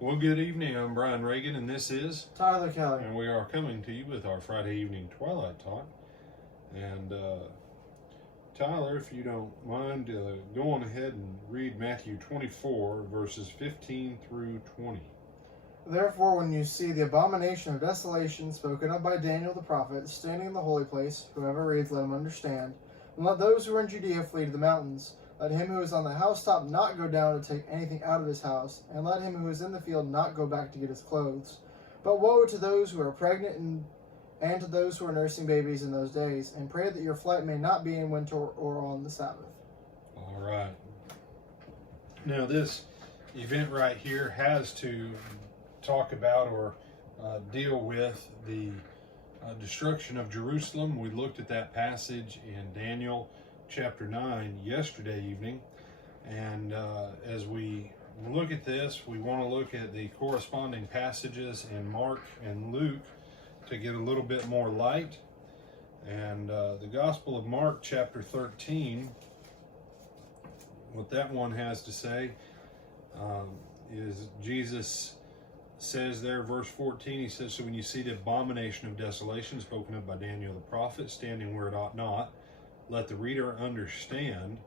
Well, good evening. I'm Brian Reagan, and this is Tyler Kelly. And we are coming to you with our Friday evening Twilight Talk. And Tyler, if you don't mind, go on ahead and read Matthew 24, verses 15 through 20. Therefore, when you see the abomination of desolation spoken of by Daniel the prophet standing in the holy place, whoever reads, let him understand. And let those who are in Judea flee to the mountains. Let him who is on the housetop not go down to take anything out of his house, and let him who is in the field not go back to get his clothes. But woe to those who are pregnant and to those who are nursing babies in those days, and pray that your flight may not be in winter or on the Sabbath. All right. Now, this event right here has to talk about or deal with the destruction of Jerusalem. We looked at that passage in Daniel chapter 9 yesterday evening, and as we look at this, we want to look at the corresponding passages in Mark and Luke to get a little bit more light. And the Gospel of Mark chapter 13, what that one has to say is Jesus says there, verse 14, he says, so when you see the abomination of desolation spoken of by Daniel the prophet standing where it ought not, let the reader understand.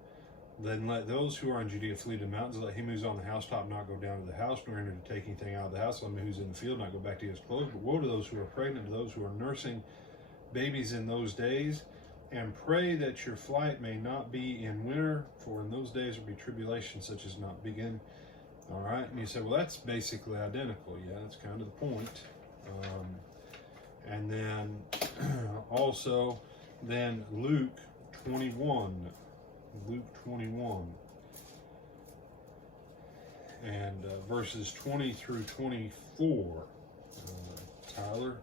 Then let those who are in Judea flee to the mountains. Let him who's on the housetop not go down to the house, nor enter to take anything out of the house. Let him who's in the field not go back to his clothes. But woe to those who are pregnant, to those who are nursing babies in those days. And pray that your flight may not be in winter, for in those days will be tribulation such as not begin. All right, and you say, well, that's basically identical. Yeah, that's kind of the point. And then also, then Luke 21, and verses 20 through 24. Tyler,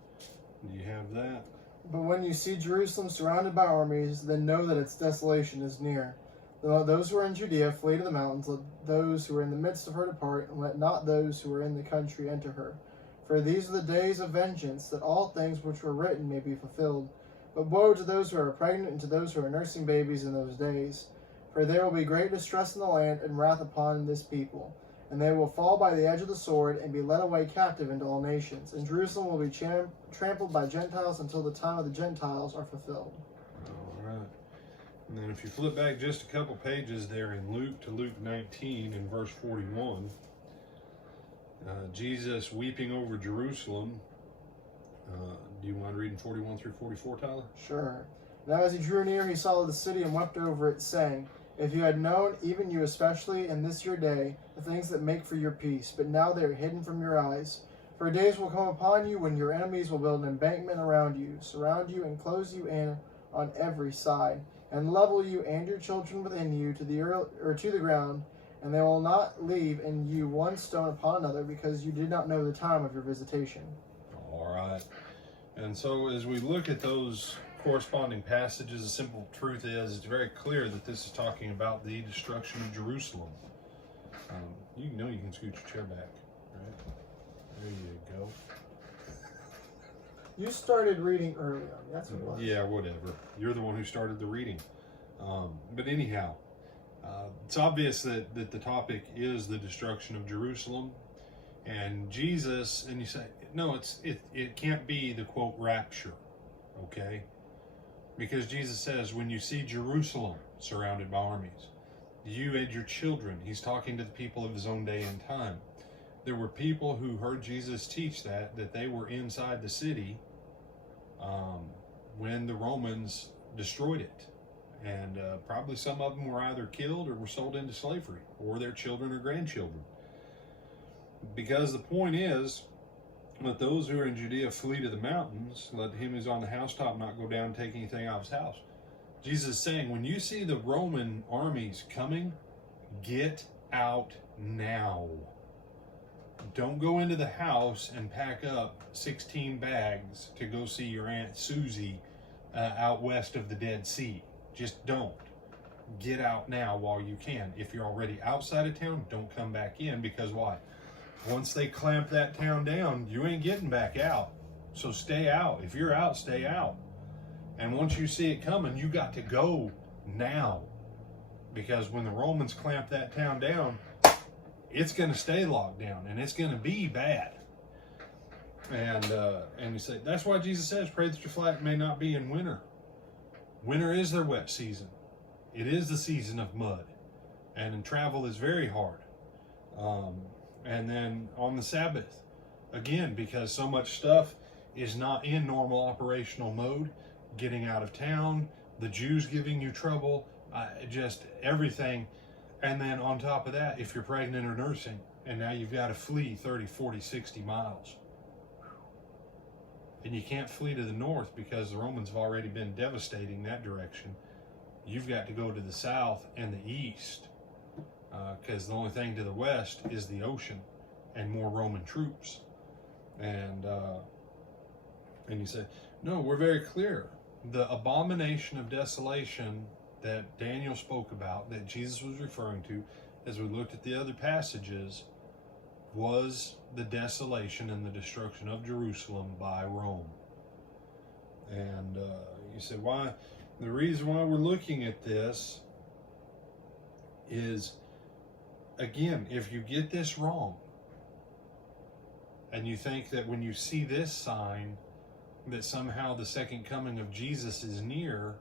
do you have that? But when you see Jerusalem surrounded by armies, then know that its desolation is near. Let those who are in Judea flee to the mountains, let those who are in the midst of her depart, and let not those who are in the country enter her. For these are the days of vengeance, that all things which were written may be fulfilled. But woe to those who are pregnant and to those who are nursing babies in those days. For there will be great distress in the land and wrath upon this people. And they will fall by the edge of the sword and be led away captive into all nations. And Jerusalem will be trampled by Gentiles until the time of the Gentiles are fulfilled. All right. And then if you flip back just a couple pages there in Luke to Luke 19 and verse 41, Jesus weeping over Jerusalem. Do you mind reading 41 through 44, Tyler? Sure. Now as he drew near, he saw the city and wept over it, saying, if you had known, even you especially, in this your day, the things that make for your peace, but now they are hidden from your eyes. For days will come upon you when your enemies will build an embankment around you, surround you, and close you in on every side, and level you and your children within you to the ground, and they will not leave in you one stone upon another, because you did not know the time of your visitation. All right. And so as we look at those corresponding passages, the simple truth is it's very clear that this is talking about the destruction of Jerusalem. You can scoot your chair back, right? There you go. You started reading earlier. That's what it was. Yeah, whatever. You're the one who started the reading. But anyhow, it's obvious that the topic is the destruction of Jerusalem. And Jesus, and you say, no, it can't be the, quote, rapture, okay? Because Jesus says, when you see Jerusalem surrounded by armies, you and your children, he's talking to the people of his own day and time. There were people who heard Jesus teach that they were inside the city when the Romans destroyed it. And probably some of them were either killed or were sold into slavery, or their children or grandchildren. Because the point is, let those who are in Judea flee to the mountains. Let him who's on the housetop not go down and take anything out of his house. Jesus is saying, when you see the Roman armies coming, get out now. Don't go into the house and pack up 16 bags to go see your Aunt Susie out west of the Dead Sea. Just don't. Get out now while you can. If you're already outside of town, don't come back in, because why? Once they clamp that town down, you ain't getting back out. So stay out. If you're out, stay out. And once you see it coming, you got to go now. Because when the Romans clamp that town down, it's going to stay locked down, and it's going to be bad. And you say, that's why Jesus says, pray that your flight may not be in winter. Winter is their wet season. It is the season of mud, and travel is very hard. And then on the Sabbath, again, because so much stuff is not in normal operational mode, getting out of town, the Jews giving you trouble, just everything. And then on top of that, if you're pregnant or nursing, and now you've got to flee 30, 40, 60 miles. And you can't flee to the north because the Romans have already been devastating that direction. You've got to go to the south and the east, because the only thing to the west is the ocean and more Roman troops. And you say, no, we're very clear. The abomination of desolation that Daniel spoke about, that Jesus was referring to, as we looked at the other passages, was the desolation and the destruction of Jerusalem by Rome. And you say, why? The reason why we're looking at this is, again, if you get this wrong, and you think that when you see this sign, that somehow the second coming of Jesus is near,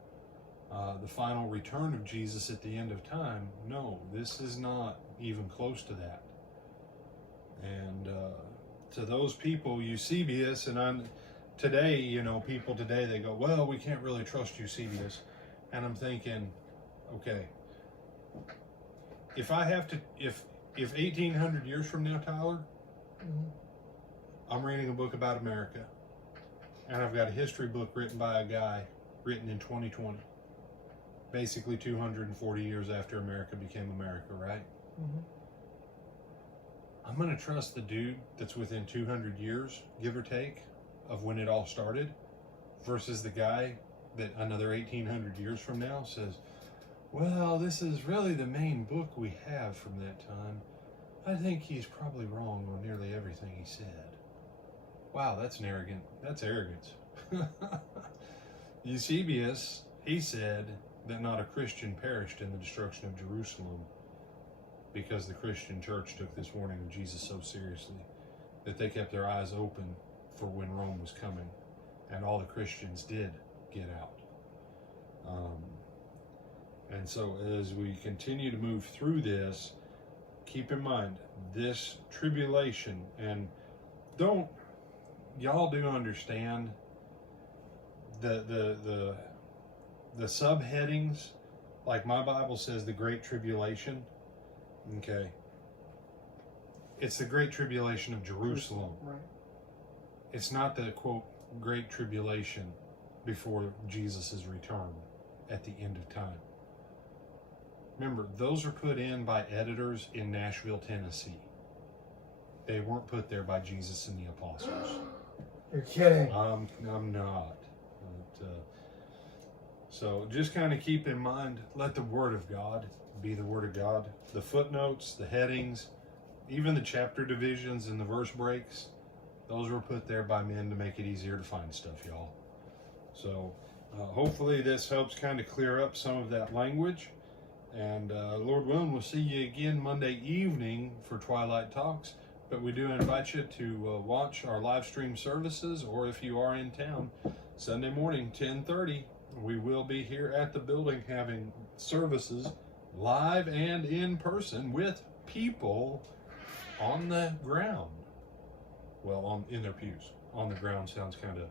the final return of Jesus at the end of time, no, this is not even close to that. And to those people, Eusebius, and today, people today, they go, well, we can't really trust Eusebius. And I'm thinking, okay, if 1800 years from now, Tyler, I'm reading a book about America, and I've got a history book written by a guy, written in 2020, basically 240 years after America became America, right? Mm-hmm. I'm going to trust the dude that's within 200 years, give or take, of when it all started, versus the guy that another 1800 years from now says, well, this is really the main book we have from that time. I think he's probably wrong on nearly everything he said. Wow, that's arrogance. Eusebius, he said that not a Christian perished in the destruction of Jerusalem, because the Christian church took this warning of Jesus so seriously that they kept their eyes open for when Rome was coming, and all the Christians did get out. And so as we continue to move through this, keep in mind this tribulation, and y'all do understand the subheadings, like my Bible says the Great Tribulation. Okay. It's the Great Tribulation of Jerusalem. Right. It's not the, quote, Great Tribulation before Jesus' return at the end of time. Remember, those were put in by editors in Nashville, Tennessee. They weren't put there by Jesus and the apostles. You're kidding. I'm not. But, so just kind of keep in mind, let the Word of God be the Word of God. The footnotes, the headings, even the chapter divisions and the verse breaks, those were put there by men to make it easier to find stuff, y'all. So hopefully this helps kind of clear up some of that language. And Lord willing, we'll see you again Monday evening for Twilight Talks. But we do invite you to watch our live stream services, or if you are in town, Sunday morning, 10:30, we will be here at the building having services live and in person with people on the ground. Well, in their pews. On the ground sounds kind of,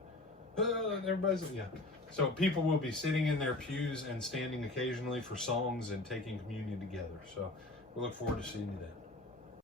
everybody's, yeah. So people will be sitting in their pews and standing occasionally for songs and taking communion together. So we look forward to seeing you then.